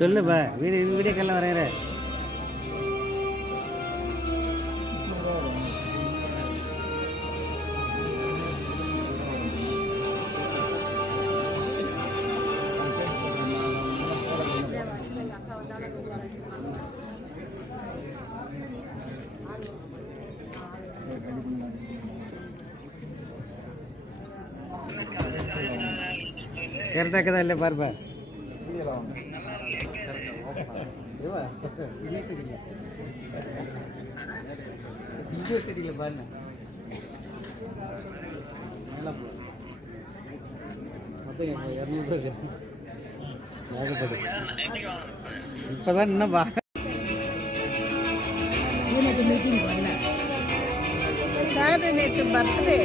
சொல்லுப்பா வீடியோ வீடியோக்கெல்லாம் வரைகிற கரெக்டாக்குதா இல்லை பாருப்பா. வீடியோ தெரியல பாருங்க. நல்லா போ. மொத்தம் இரநூறுவா இப்போதான் இன்னும் சார் நேற்று பர்த்டே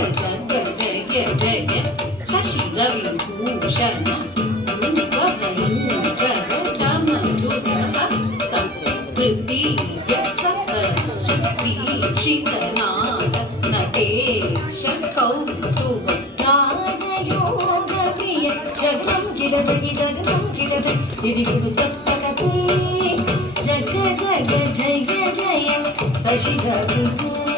ಗಜ ಗಜ ಗಜ ಗಜ ಶಶಿ ರವಿ ಭೂಷಣ ಕ್ಷಿತನಾದ ನಟೇಶ ಕೌತುವ ನಾದಯೋಗ ಪ್ರಿಯ ಜಗಂ ಗಿರಜಗಿ ಜಗಂ ಗಿರಜ ಸಿರಿ ಗುರು ಜಪ್ತಕತೆ ಜಗ ಜಗ ಜಯ Jaya Shashi Ravi Bhushan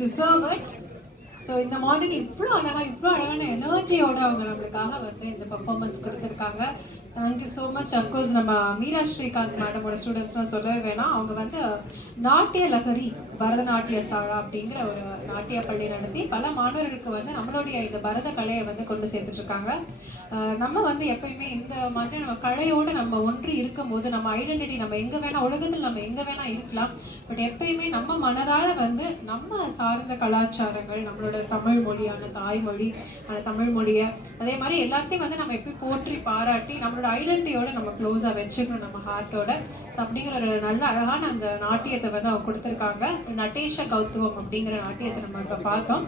deserve it so இந்த மார்னிங் இவ்வளோ அழகாக இவ்வளோ அழகான எனர்ஜியோட அவங்க நம்மளுக்காக வந்து இந்த பர்ஃபார்மன்ஸ் கொடுத்துருக்காங்க. தேங்க்யூ ஸோ மச் அஃப்கோர்ஸ் நம்ம மீரா ஸ்ரீகாந்த் மேடமோட ஸ்டூடெண்ட்ஸ்லாம் சொல்லவே வேணாம். அவங்க வந்து நாட்டிய லகரி. பரதநாட்டிய சாலா அப்படிங்கிற ஒரு நாட்டிய பள்ளி நடத்தி பல மாணவர்களுக்கு வந்து நம்மளுடைய இந்த பரத கலையை வந்து கொண்டு சேர்த்துட்டு இருக்காங்க நம்ம வந்து எப்பயுமே இந்த மாதிரி நம்ம கலையோட நம்ம ஒன்று இருக்கும்போது நம்ம ஐடென்டிட்டி நம்ம எங்க வேணா உலகத்தில் நம்ம எங்க வேணா இருக்கலாம். பட் எப்பயுமே நம்ம மனதால வந்து நம்ம சார்ந்த கலாச்சாரங்கள் நம்மளோட தமிழ் மொழியான தாய்மொழி அந்த தமிழ் மொழியை அதே மாதிரி எல்லாத்தையும் வந்து நம்ம எப்பயும் போற்றி பாராட்டி நம்மளோட ஐடென்டிட்டியோட நம்ம க்ளோஸாக வச்சுக்கணும் நம்ம ஹார்ட்டோட அப்படிங்கிற ஒரு நல்ல அழகான அந்த நாட்டியத்தை வந்து அவங்க கொடுத்துருக்காங்க. நடேஷ கௌத்துவம் அப்படிங்கிற நாட்டியத்தை நம்ம இப்ப பார்த்தோம்.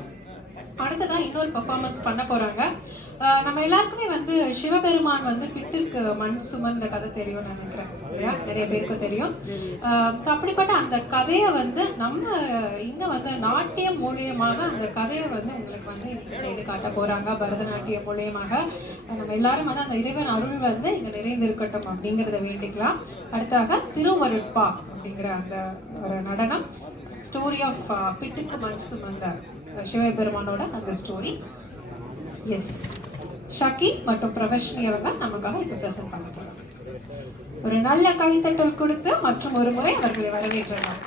அடுத்ததான் இன்னொரு பெர்ஃபார்மன்ஸ் பண்ண போறாங்க. நம்ம எல்லாருக்குமே வந்து சிவபெருமான் வந்து பிட்டிற்கு மண் சுமந்த கதை தெரியும்னு நினைக்கிறேன். இல்லையா? நிறைய பேருக்கு தெரியும். அப்படிப்பட்ட அந்த கதையை வந்து நம்ம இங்க வந்து நாட்டியம் மூலியமாக அந்த கதையை வந்து உங்களுக்கு வந்து செய்து காட்ட போறாங்க. பரதநாட்டியம் மூலியமாக. நம்ம எல்லாரும் வந்து அந்த இறைவன் அருள் வந்து இங்க நிறைந்திருக்கட்டும் அப்படிங்கறத வேண்டிக்கலாம். அடுத்தாக திருவருட்பா அப்படிங்கிற அந்த ஒரு நடனம். ஸ்டோரி ஆஃப் பிட்டுக்கு மண் சுமந்த சிவபெருமானோட அந்த ஸ்டோரி எஸ் ஷக்கி மற்றும் பிரவர்ஷினி அவங்க நமக்காக இப்போ ப்ரெசென்ட் பண்ண ஒரு நல்ல கைத்தட்டல் கொடுத்து மற்றும் ஒரு முறை அவர்களை வரவேற்றலாம்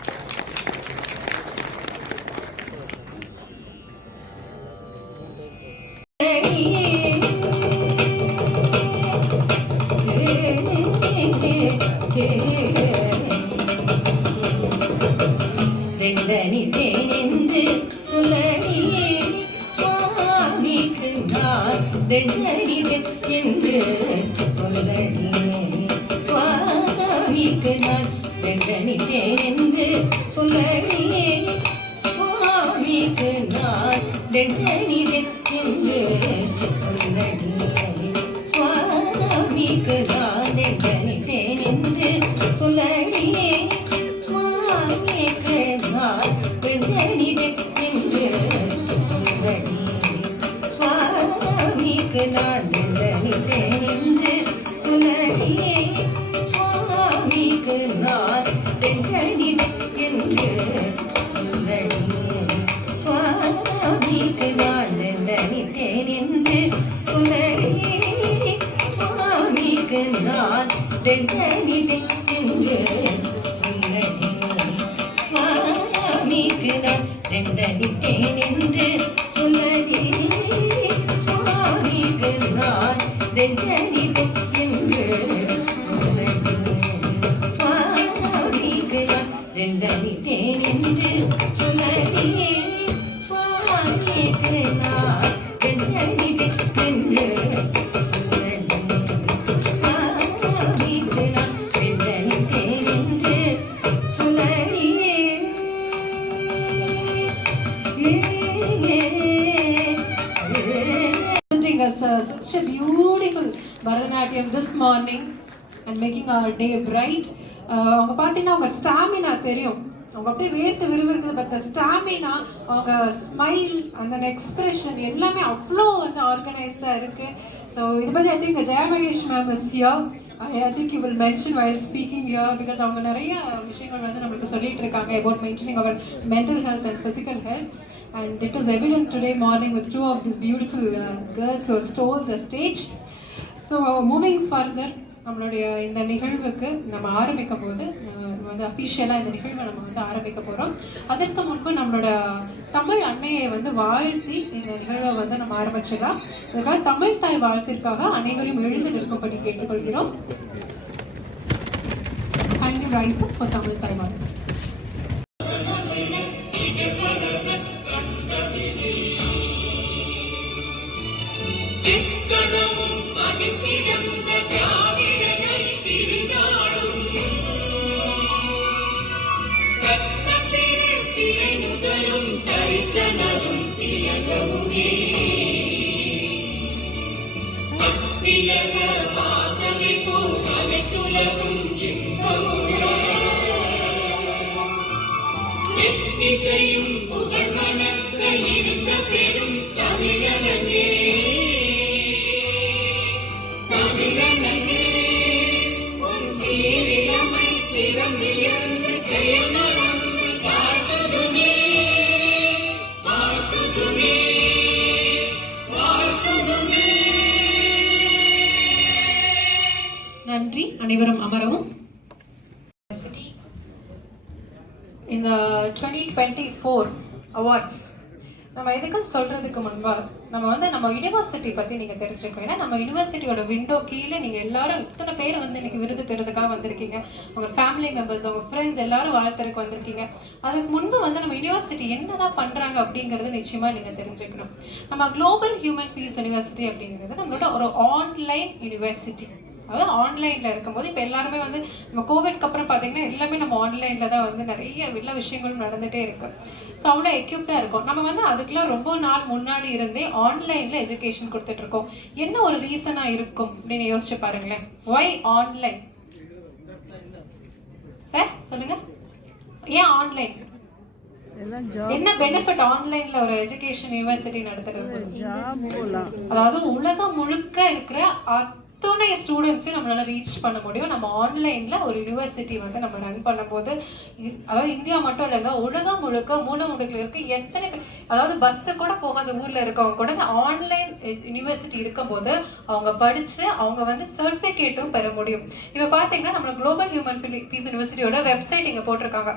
நான் தண்டனிட்டேன் such a beautiful Bharatanatyam this morning and making our day bright. அவங்க பார்த்தீங்கன்னா அவங்க ஸ்டாமினா தெரியும் அவங்க அப்படியே வேர்த்து விறுவிறுக்குது பட் ஸ்டாமினா அவங்க ஸ்மைல் அந்த எக்ஸ்பிரஷன் எல்லாமே அவ்வளோ வந்து ஆர்கனைஸ்டாக இருக்கு. ஸோ இதை பற்றி I think Jaya Mahesh ma'am is here I think you will mention while speaking here because அவங்க நிறைய விஷயங்கள் வந்து நம்மளுக்கு சொல்லிட்டு இருக்காங்க about mentioning our mental health and physical health and it is evident today morning with two of this beautiful girls girls stole the stage so moving further நம்மளுடைய இந்த நிகழ்வுக்கு நம்ம ஆரம்பிக்கும் போது uh, வந்து அஃபிஷியலாக இந்த நிகழ்வை நம்ம வந்து ஆரம்பிக்க போகிறோம் அதற்கு முன்பு நம்மளோட தமிழ் அன்னையை வந்து வாழ்த்தி இந்த நிகழ்வை வந்து நம்ம ஆரம்பிச்சிடலாம். இதுக்காக தமிழ் தாய் வாழ்த்திற்காக அனைவரையும் எழுந்து நிற்கும்படி கேட்டுக்கொள்கிறோம். Kindly rise up for Tamil தாய் வாழ்த்து அனைவரும் அமரவும். இந்த டுவெண்ட்டி டுவெண்ட்டி ஃபோர் அவார்ட்ஸ் நம்ம எதுக்கும் சொல்றதுக்கு முன்பாக நம்ம வந்து நம்ம யூனிவர்சிட்டி பத்தி நீங்க தெரிஞ்சுக்கணும். ஏன்னா நம்ம யூனிவர்சிட்டியோட விண்டோ கீழே நீங்க எல்லாரும் இத்தனை பேர் வந்து இன்னைக்கு விருது பெறதுக்காக வந்திருக்கீங்க. உங்க ஃபேமிலி மெம்பர்ஸ் உங்க ஃப்ரெண்ட்ஸ் எல்லாரும் வாழ்த்துறதுக்கு வந்திருக்கீங்க. அதுக்கு முன்பு வந்து நம்ம யூனிவர்சிட்டி என்னதான் பண்றாங்க அப்படிங்கறது நிச்சயமா நீங்க தெரிஞ்சுக்கணும். நம்ம குளோபல் ஹியூமன் பீஸ் யூனிவர்சிட்டி அப்படிங்கிறது நம்மளோட ஒரு ஆன்லைன் யூனிவர்சிட்டி அதாவது ஆன்லைன்ல இருக்கும்போது இப்போ எல்லாருமே வந்து நம்ம கோவிட்க்கு அப்புறம் பார்த்தீங்கன்னா எல்லாமே நம்ம ஆன்லைன்ல தான் வந்து நிறைய எல்லா விஷயங்களும் நடந்துட்டே இருக்கு. ஸோ அவ்வளோ எக்யூப்டா இருக்கும். நம்ம வந்து அதுக்கெல்லாம் ரொம்ப நாள் முன்னாடி இருந்தே ஆன்லைன்ல எஜுகேஷன் கொடுத்துட்டு இருக்கோம். என்ன ஒரு ரீசனா இருக்கும் அப்படின்னு யோசிச்சு பாருங்களேன். ஒய் ஆன்லைன் சார் சொல்லுங்க. ஏன் ஆன்லைன் என்ன பெனிஃபிட் ஆன்லைன்ல ஒரு எஜுகேஷன் யூனிவர்சிட்டி நடத்துறது? அதாவது உலகம் முழுக்க இருக்கிற அத்தனை ஸ்டூடெண்ட்ஸையும் நம்மளால ரீச் பண்ண முடியும். நம்ம ஆன்லைனில் ஒரு யூனிவர்சிட்டி வந்து நம்ம ரன் பண்ணும்போது அதாவது இந்தியா மட்டும் இல்லைங்க உலகம் முழுக்க மூல முடுக்கில் இருக்க எத்தனை அதாவது பஸ்ஸு கூட போகாத ஊரில் இருக்கவங்க கூட ஆன்லைன் யூனிவர்சிட்டி இருக்கும்போது அவங்க படித்து அவங்க வந்து சர்டிஃபிகேட்டும் பெற முடியும். இப்போ பார்த்தீங்கன்னா நம்ம குளோபல் ஹியூமன் பீஸ் யூனிவர்சிட்டியோட வெப்சைட் இங்கே போட்டிருக்காங்க.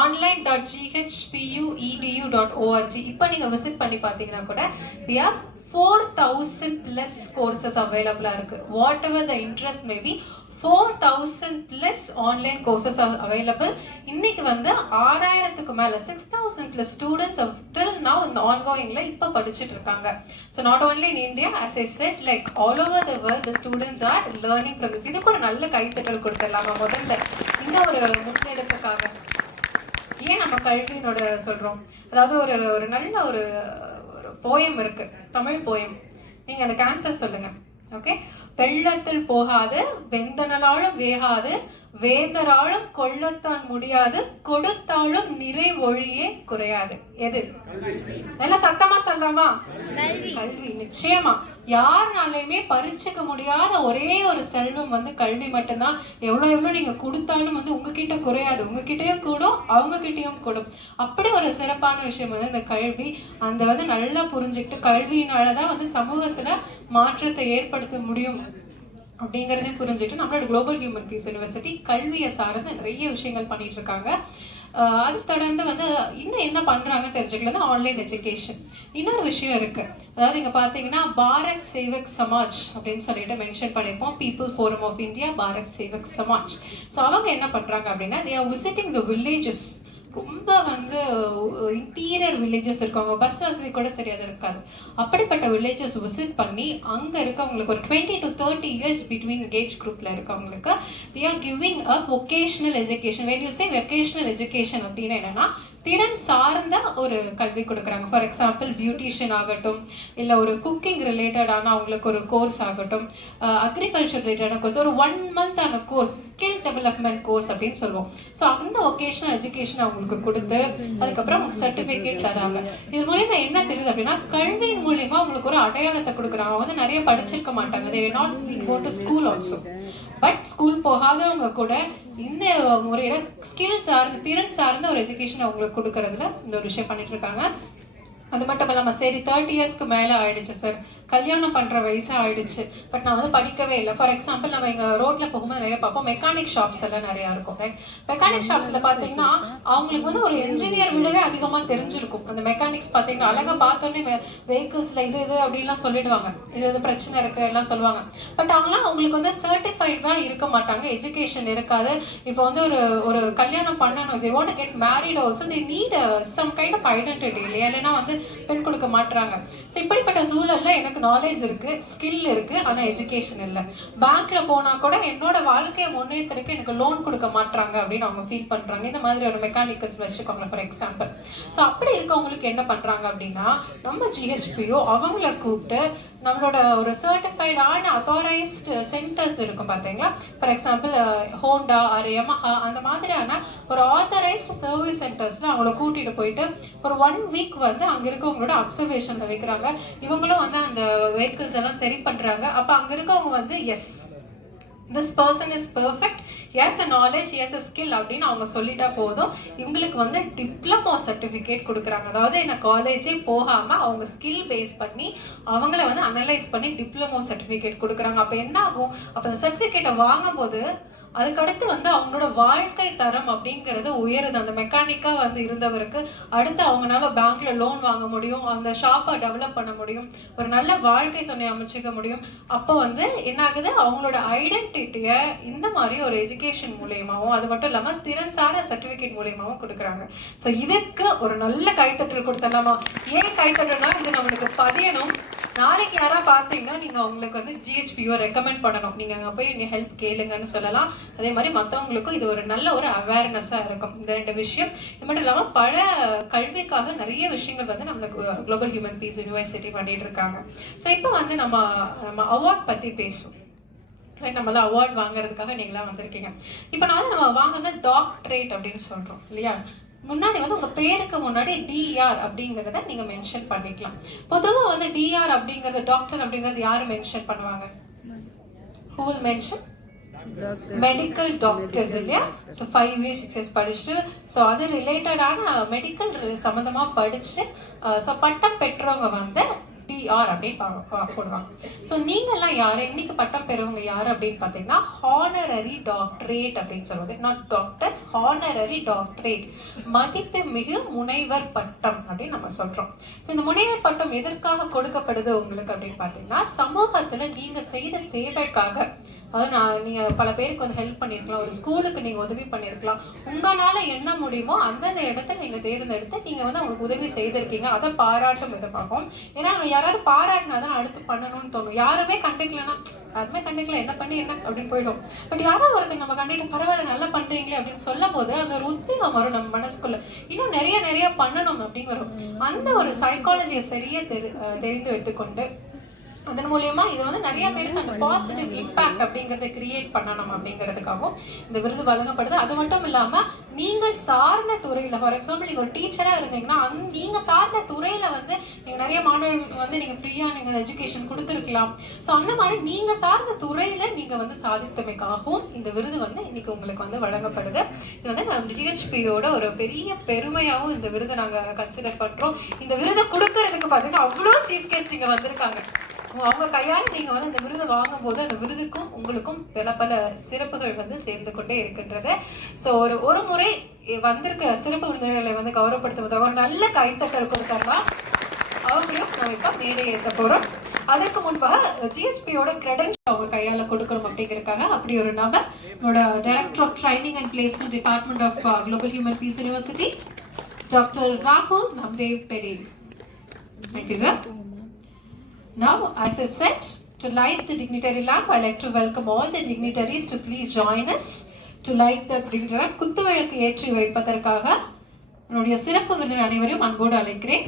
Online dot GHPUEDU dot ORG இப்போ நீங்கள் விசிட் பண்ணி பார்த்தீங்கன்னா கூட we are four thousand plus courses அவைலபிளாக இருக்கு. Whatever the interest maybe four thousand plus online courses available இன்னைக்கு வந்து ஆறாயிரத்துக்கு மேல six thousand plus students till now ஆன்கோயிங்ல இப்ப படிச்சுட்டு இருக்காங்க. So not only in India as I said like all over the world the students are learning from இதுக்கு ஒரு நல்ல கைத்தட்டல் கொடுத்துடலாமா முதல்ல? இந்த ஒரு முன்னெடுப்புக்காக ஏன் நம்ம கல்வியினோட சொல்றோம்? அதாவது ஒரு ஒரு நல்ல ஒரு போயம் இருக்கு. தமிழ் போயம் நீங்க அதுக்கு கேன்சர் சொல்லுங்க. ஓகே வெள்ளத்தில் போகாது வெந்தனலாலும் வேகாது வேந்தராலும் கொள்ளத்தான் முடியாது கொடுத்தாலும் நிறை ஒழியே குறையாது. எது? எல்லாம் சத்தமா சொல்றோமா கல்வி. நிச்சயமா. யாருனாலையுமே பறிச்சுக்க முடியாத ஒரே ஒரு செல்வம் வந்து கல்வி மட்டும்தான். எவ்வளவு எவ்வளவு நீங்க கொடுத்தாலும் வந்து உங்ககிட்ட குறையாது. உங்ககிட்டயும் கூடும் அவங்க கிட்டயும் கூடும். அப்படி ஒரு சிறப்பான விஷயம் வந்து இந்த கல்வி. அந்த வந்து நல்லா புரிஞ்சுக்கிட்டு கல்வியினாலதான் வந்து சமூகத்துல மாற்றத்தை ஏற்படுத்த முடியும். அப்படிங்கறதையும் புரிஞ்சுட்டு நம்மளோட குளோபல் ஹியூமன் பீஸ் யூனிவர்சிட்டி கல்வியை சார்ந்து நிறைய விஷயங்கள் பண்ணிட்டு இருக்காங்க அது தொடர்ந்து வந்து இன்னும் என்ன பண்றாங்கன்னு தெரிஞ்சுக்கலன்னா ஆன்லைன் எஜுகேஷன் இன்னொரு விஷயம் இருக்கு. அதாவது இங்க பாத்தீங்கன்னா பாரத் சேவக் சமாஜ் அப்படின்னு சொல்லிட்டு மென்ஷன் பண்ணிருப்போம் people forum of India Bharat Sevak Samaj. So அவங்க என்ன பண்றாங்க அப்படின்னா they are visiting the villages ரொம்ப வந்து இன்டீரியர் வில்லேஜஸ் இருக்கவங்க பஸ் வசதி கூட சரியாக இருக்காது. அப்படிப்பட்ட வில்லேஜஸ் விசிட் பண்ணி அங்கே இருக்கவங்களுக்கு ஒரு twenty to thirty years between age குரூப்பில் இருக்கவங்களுக்கு we are giving a vocational education when you say vocational education அப்படின்னு என்னென்னா திறன் சார்ந்த ஒரு கல்வி கொடுக்குறாங்க. ஃபார் எக்ஸாம்பிள் பியூட்டிஷியன் ஆகட்டும் இல்லை ஒரு குக்கிங் ரிலேட்டடான அவங்களுக்கு ஒரு கோர்ஸ் ஆகட்டும் அக்ரிகல்ச்சர் ரிலேட்டடான கோர்ஸ் ஒரு one month course skill development course அப்படின்னு சொல்லுவோம். ஸோ அந்த ஒகேஷனல் எஜுகேஷன் அவங்களுக்கு கொடுத்து அதுக்கப்புறம் அவங்க சர்டிஃபிகேட் தராங்க. இது மூலியமா என்ன தெரியுது அப்படின்னா கல்வியின் மூலியமா அவங்களுக்கு ஒரு அடையாளத்தை கொடுக்குறாங்க. அவங்க வந்து நிறைய படிச்சிருக்க மாட்டாங்க. They not go to school also but school போகாதவங்க கூட இந்த முறையில ஸ்கில் சார்ந்த திறன் சார்ந்த ஒரு எஜுகேஷன் அவங்களுக்கு கொடுக்கறதுல இந்த ஒரு விஷயம் பண்ணிட்டு இருக்காங்க. அது மட்டும் இல்லாம சரி தேர்ட்டி இயர்ஸ்க்கு மேல ஆயிடுச்சு சார் கல்யாணம் பண்ற வயசு ஆயிடுச்சு. பட் நான் வந்து படிக்கவே இல்லை. ஃபார் எக்ஸாம்பிள் நம்ம எங்க ரோட்ல போகும்போது நிறைய பார்ப்போம். மெக்கானிக் ஷாப்ஸ் எல்லாம் நிறைய இருக்கும். ரைட் மெக்கானிக் ஷாப்ஸ்ல பாத்தீங்கன்னா அவங்களுக்கு வந்து ஒரு என்ஜினியர் விடவே அதிகமா தெரிஞ்சிருக்கும். அந்த மெக்கானிக்ஸ் பாத்தீங்கன்னா அழகா பார்த்தோன்னே வெஹிக்கிள்ஸ்ல இது இது அப்படின்லாம் சொல்லிடுவாங்க. இது இது பிரச்சனை இருக்கு எல்லாம் சொல்லுவாங்க. பட் அவங்களாம் அவங்களுக்கு வந்து சர்டிஃபைட் தான் இருக்க மாட்டாங்க. எஜுகேஷன் இருக்காது. இப்போ வந்து ஒரு ஒரு கல்யாணம் பண்ணணும். They want get married also they need some kind of identity இல்லையா? இல்லைன்னா வந்து பெண் கொடுக்க மாட்டாங்க ஸோ இப்படிப்பட்ட சூழல்ல எனக்கு நாலேஜ் இருக்கு ஸ்கில் இருக்கு ஆனா எஜுகேஷன் இல்லை. பேங்க்ல போனா கூட என்னோட வாழ்க்கையை முன்னேற்றத்துக்கு எனக்கு லோன் கொடுக்க மாட்டாங்க அப்படின்னு அவங்க ஃபீல் பண்றாங்க. இந்த மாதிரி ஒரு மெக்கானிக்கல்ஸ் வச்சுக்கோங்க ஃபார் எக்ஸாம்பிள் ஸோ அப்படி இருக்கவங்களுக்கு என்ன பண்றாங்க அப்படின்னா நம்ம ஜிஹெச்பியோ அவங்கள கூப்பிட்டு நம்மளோட ஒரு சர்டிஃபைடான அத்தாரைஸ்டு சென்டர்ஸ் இருக்கும் பார்த்தீங்களா? For example Honda or Yamaha அந்த மாதிரியான ஒரு ஆத்தரைஸ்டு சர்வீஸ் சென்டர்ஸ்ல அவங்கள கூட்டிட்டு போயிட்டு ஒரு ஒன் வீக் வந்து அங்க இருக்கவங்களோட அப்சர்வேஷன்ல வைக்கிறாங்க. இவங்களும் வந்து அந்த வெஹிக்கிள்ஸ் எல்லாம் சரி பண்றாங்க. அப்ப அங்க இருக்கவங்க வந்து yes this person is perfect yes the knowledge yes the skill அப்படின்னு அவங்க சொல்லிட்டா போதும். இவங்களுக்கு வந்து டிப்ளமோ சர்டிஃபிகேட் கொடுக்குறாங்க. அதாவது என்ன காலேஜே போகாம அவங்க ஸ்கில் பேஸ் பண்ணி அவங்கள வந்து அனலைஸ் பண்ணி டிப்ளமோ சர்டிஃபிகேட் கொடுக்குறாங்க. அப்போ என்ன ஆகும் அப்போ அந்த சர்டிஃபிகேட்டை வாங்கும்போது அதுக்கடுத்து வந்து அவங்களோட வாழ்க்கை தரம் அப்படிங்கிறது உயருது. அந்த மெக்கானிக்கா வந்து இருந்தவருக்கு அடுத்து அவங்களால பேங்க்ல லோன் வாங்க முடியும் அந்த ஷாப்பை டெவலப் பண்ண முடியும் ஒரு நல்ல வாழ்க்கை துணை அமைச்சிக்க முடியும். அப்போ வந்து என்ன ஆகுது? அவங்களோட ஐடென்டிட்டிய இந்த மாதிரி ஒரு எஜுகேஷன் மூலியமாவும் அது மட்டும் இல்லாம திறன் சார சர்டிபிகேட் மூலியமாவும் கொடுக்குறாங்க. ஸோ இதுக்கு ஒரு நல்ல கைத்தட்டல் கொடுத்தலாமா ஏன் கைத்தட்டல்னா இது நம்மளுக்கு பதியணும். நாளைக்கு யாரா பார்த்தீங்கன்னா நீங்க உங்களுக்கு வந்து ஜிஹெச்பியோ ரெக்கமெண்ட் பண்ணணும். நீங்க அங்க போய் நீங்க ஹெல்ப் கேளுங்கன்னு சொல்லலாம். அதே மாதிரி மத்தவங்களுக்கும் இது ஒரு நல்ல ஒரு அவேர்னஸா இருக்கும். இந்த ரெண்டு விஷயம். இது மட்டும் இல்லாம பல கல்விக்காக நிறைய விஷயங்கள் வந்து நம்மளுக்கு குளோபல் ஹியூமன் பீஸ் யூனிவர்சிட்டி பண்ணிட்டு இருக்காங்க. ஸோ இப்போ வந்து நம்ம நம்ம அவார்ட் பத்தி பேசுவோம். நம்மளாம் அவார்ட் வாங்குறதுக்காக நீங்களாம் வந்திருக்கீங்க. இப்போ நான் வந்து நம்ம வாங்குறது டாக்டரேட் அப்படின்னு சொல்றோம். இல்லையா? முன்னாடி வந்து உங்க பேருக்கு முன்னாடி டிஆர் அப்படிங்கறத நீங்க மென்ஷன் பண்ணிக்கலாம். பொதுவா வந்து டிஆர் அப்படிங்கறது டாக்டர் அப்படிங்கறது யாரு மென்ஷன் பண்ணுவாங்க? Who will mention medical doctors இல்லையா? So five years six years படிச்சுட்டு ஸோ அது ரிலேட்டடான மெடிக்கல் சம்மந்தமாக படிச்சு ஸோ பட்டம் பெற்றவங்க வந்து டிஆர் பிஆர் அப்படின்னு போடுவாங்க. ஸோ நீங்கள்லாம் யார்? இன்னைக்கு பட்டம் பெறவங்க யார் அப்படின்னு பார்த்தீங்கன்னா ஹானரரி டாக்டரேட் அப்படின்னு சொல்லுவது நாட் டாக்டர்ஸ் ஹானரரி டாக்டரேட் மதிப்பு மிகு முனைவர் பட்டம் அப்படின்னு நம்ம சொல்கிறோம் ஸோ இந்த முனைவர் பட்டம் எதற்காக கொடுக்கப்படுது உங்களுக்கு அப்படின்னு பார்த்தீங்கன்னா சமூகத்தில் நீங்கள் செய்த சேவைக்காக அதாவது நான் நீங்கள் பல பேருக்கு வந்து ஹெல்ப் பண்ணியிருக்கலாம் ஒரு ஸ்கூலுக்கு நீங்கள் உதவி பண்ணியிருக்கலாம் உங்களால் என்ன முடியுமோ அந்தந்த இடத்த நீங்கள் தேர்ந்தெடுத்து நீங்கள் வந்து அவங்களுக்கு உதவி செய்திருக்கீங்க. அதை பாராட்டும் விதமாகும் ஏன்னா நம்ம யாராவது பாராட்டினா தான் அடுத்து பண்ணணும்னு தோணும். யாருமே கண்டுக்கலன்னா யாருமே கண்டுக்கல என்ன பண்ணி என்ன அப்படின்னு போயிடும். பட் யாராவது ஒருத்தங்க நம்ம கண்டுட்டு பரவாயில்ல நல்லா பண்ணுறீங்களே அப்படின்னு சொல்லும் போது அந்த ஒரு உத்வேகம் வரும் நம்ம மனசுக்குள்ள. இன்னும் நிறைய நிறைய பண்ணணும் அப்படிங்கிற அந்த ஒரு சைக்காலஜியை சரியா தெரி தெரிந்து வைத்துக்கொண்டு அதன் மூலியமா இது வந்து நிறைய பேருக்கு அந்த பாசிட்டிவ் இம்பாக்ட் அப்படிங்கறத கிரியேட் பண்ணணும் அப்படிங்கிறதுக்காகவும் இந்த விருது வழங்கப்படுது. அது மட்டும் இல்லாம நீங்கள் சார்ந்த துறையில ஃபார் எக்ஸாம்பிள் நீங்க ஒரு டீச்சரா இருந்தீங்கன்னா அந் நீங்க சார்ந்த துறையில வந்து நீங்க நிறைய மாணவர்களுக்கு வந்து நீங்க ஃப்ரீயா நீங்க எஜுகேஷன் கொடுத்துருக்கலாம். ஸோ அந்த மாதிரி நீங்க சார்ந்த துறையில நீங்க வந்து சாதித்தமைக்காகவும் இந்த விருது வந்து இன்னைக்கு உங்களுக்கு வந்து வழங்கப்படுது. இது வந்து நம்ம டிஹெச்பியோட ஒரு பெரிய பெருமையாகவும் இந்த விருதை நாங்க கன்சிடர் பண்றோம். இந்த விருதை கொடுக்கறதுக்கு பாத்தீங்கன்னா அவ்வளோ சீஃப் கெஸ்ட் இங்க வந்திருக்காங்க. அவங்க கையால் நீங்க வந்து அந்த விருது வாங்கும் போது அந்த விருதுக்கும் உங்களுக்கும் பல பல சிறப்புகள் வந்து சேர்ந்து கொண்டே இருக்கின்றது. சோ ஒரு ஒரு முறை வந்திருக்க சிறப்பு விருந்தினர்களை வந்து கௌரவப்படுத்துவதாக ஒரு நல்ல கைத்தட்டல் கொடுத்தாங்கன்னா அவங்களையும் நம்ம இப்ப மேலே ஏற்ற போறோம். அதற்கு முன்பாக ஜிஎஸ்பியோட கிரெடென்ஷியல் அவங்க கையால கொடுக்கணும் அப்படிங்கிறதுக்காக அப்படி ஒரு நபர் நம்மளோட director of training and placement department of global human peace university doctor ராகுல் Namdev Patel thank you sir Now, as I said, to light the dignitary lamp, I like to welcome all the dignitaries to please join us to light the dignitary lamp. குத்துவிளக்கு ஏற்றி வைப்பதற்காக என்னுடைய சிறப்பு விருந்தினர் அனைவரையும் அன்போடு அழைக்கிறேன்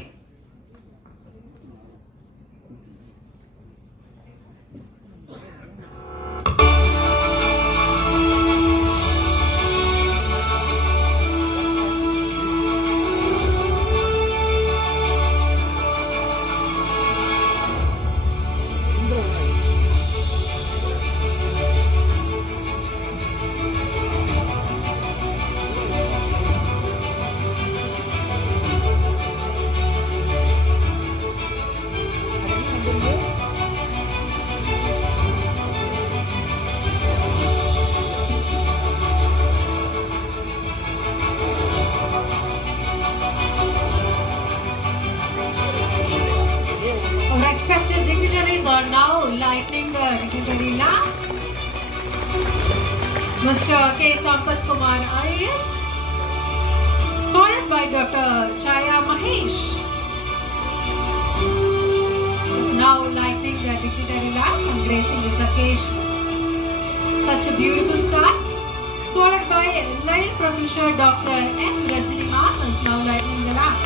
Line Professor Dr. M. Rajiniman is now lighting the lamp.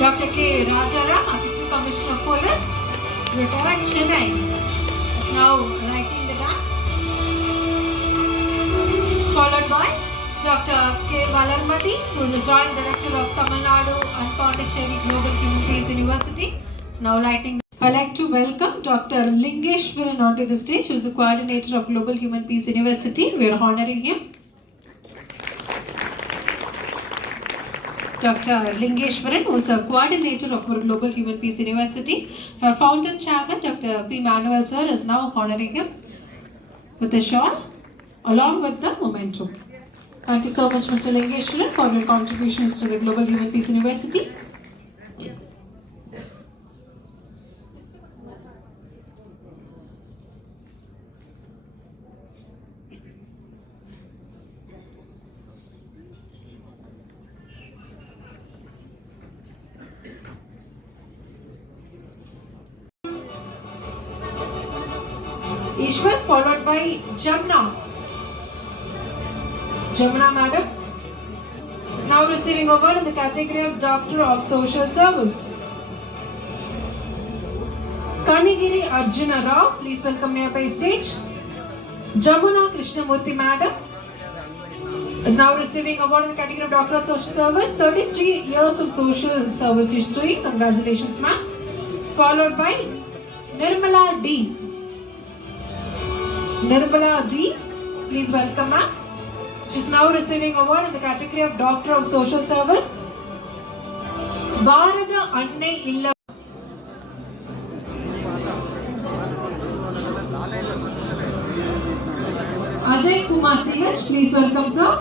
Dr. K. Rajaram, Assistant Commissioner of Police, retired Chennai, is now lighting the lamp. Followed by Dr. K. Valarmati, who is the Joint Director of Tamil Nadu and Pondicherry Global Human Peace University, is now lighting. I'd like to welcome Dr. Lingeshwaran onto the stage, who is the coordinator of Global Human Peace University. We are honoring him. Dr. Lingeshwaran, who is a coordinator of our Global Human Peace University. Our founder chairman, Dr. P. Manuel sir, is now honoring him with a shawl along with the momentum. Thank you so much, Mr. Lingeshwaran, for your contributions to the Global Human Peace University. Doctor of Social Service. Kanigiri Arjuna Rao, please welcome nearby stage. Jamuna Krishnamurthy madam is now receiving award in the category of Doctor of Social Service. 33 years of social service history. Congratulations, ma'am. Followed by Nirmala D. Nirmala D. Please welcome ma'am. She's now receiving award in the category of Doctor of Social Service. பாரத அன்னை இல்ல அஜய் குமார் சிலட்சுமி சொர்க்கம் sir.